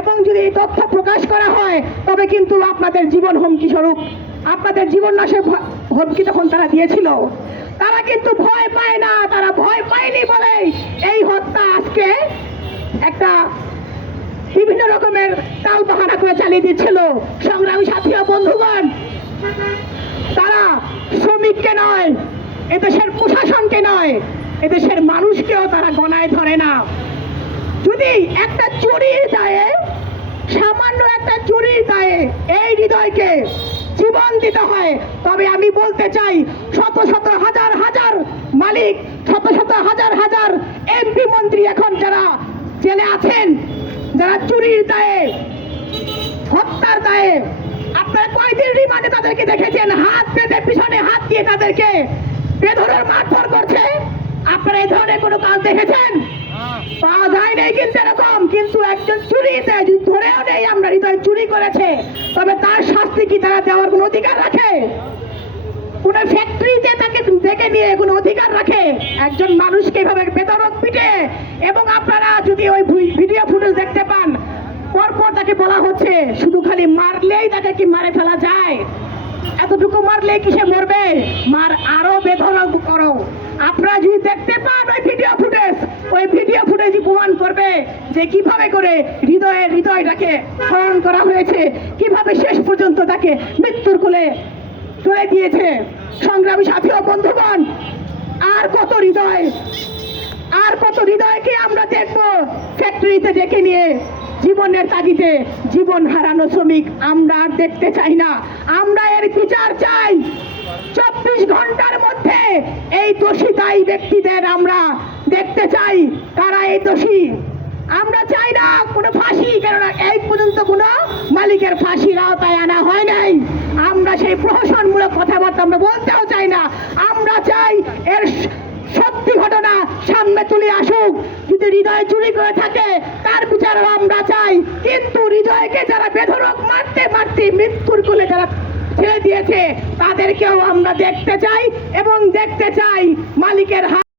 এবং যদি এই তথ্য প্রকাশ করা হয়, তবে কিন্তু আপনাদের জীবন হুমকি স্বরূপ। আপনাদের জীবন নাশের হুমকি তখন তারা দিয়েছিল, তারা কিন্তু ভয় পায় না, তারা ভয় পায়নি বলেই এই হত্যা আজকে একটা বিভিন্ন রকমের তাল বাহানা করে চালিয়ে দিচ্ছিল সংগ্রামী সাথী ও বন্ধুগণ। তারা শ্রমিককে নয়, এদেশের প্রশাসনকে নয়, এদেশের মানুষকেও তারা গণায় ধরে না। যদি একটা চুরির দায়ে, সামান্য একটা চুরির দায়ে এই হৃদয়কে জীবন দিতে হয়, তবে আমি বলতে চাই, শত শত হাজার হাজার মালিক, শত শত হাজার হাজার এমপি মন্ত্রী এখন যারা জেলে আছেন, যারা চুরির দায়ে, হত্যার দায়ে, আপনারা কয়দিন রিমান্ডে তাদেরকে দেখেছেন? হাত পেতে পিছনে হাত দিয়ে তাদেরকে বেধরের মারধর করছে? আপনারা এই ধরনের কোনো কাজ দেখেছেন? নাই কিন্তু এরকম কিন্তু একজন চুরিতে ধরেও নেই আমরা হৃদয় চুরি করেছে, তবে তার শাস্তি কি তারা দেওয়ার কোনো অধিকার রাখে? কোন ফ্যাক্টরিতে তাকে ডেকে নিয়ে কোনো অধিকার রাখে? একজন মানুষকে এভাবে বেদরক পিটে, এবং আপনারা যদি ওই ভিডিও ফুটেজ দেখতে পান, পরপর তাকে বলা হচ্ছে, শুধু খালি মারলেই তাকে কি মারে ফেলা যায়? এতটুকু মারলে কি সে মরবে? মার আরও বেধরক করো। আপনারা যদি দেখতে পান ওই ভিডিও ফুটেজ ওই ভিডিও ফুটেজ প্রমাণ করবে যে কীভাবে করে হৃদয়ের হৃদয়টাকে হরণ করা হয়েছে, কীভাবে শেষ পর্যন্ত তাকে মৃত্যুর কোলে চলে দিয়েছে। সংগ্রামী সাথী ও বন্ধুগণ, আর কত হৃদয়, আর কত হৃদয়কে আমরা দেখব ফ্যাক্টরিতে ডেকে নিয়ে জীবনের তাগিদে। জীবন হারানো শ্রমিক আমরা আর দেখতে চাই না। আমরা এর বিচার চাই। চব্বিশ ঘণ্টার মধ্যে এই দোষী দায়ী ব্যক্তিদের আমরা দেখতে চাই কারা এই দোষী। আমরা চাই না কোনো ফাঁসি, কেননা এই পর্যন্ত কোনো মালিকের ফাঁসির আওতায় আনা হয় নাই। আমরা সেই প্রহসনমূলক কথাবার্তা আমরা বলতেও চাই না। আমরা চাই এর সত্যি ঘটনা সামনে তুলে আসুক। যদি হৃদয় চুরি করে থাকে, তার বিচারও আমরা চাই। কিন্তু হৃদয়কে যারা বেধরক মারতে মারতে মৃত্যুর কোলে যারা ছেড়ে দিয়েছে, তাদেরকেও আমরা দেখতে চাই এবং দেখতে চাই মালিকের হাত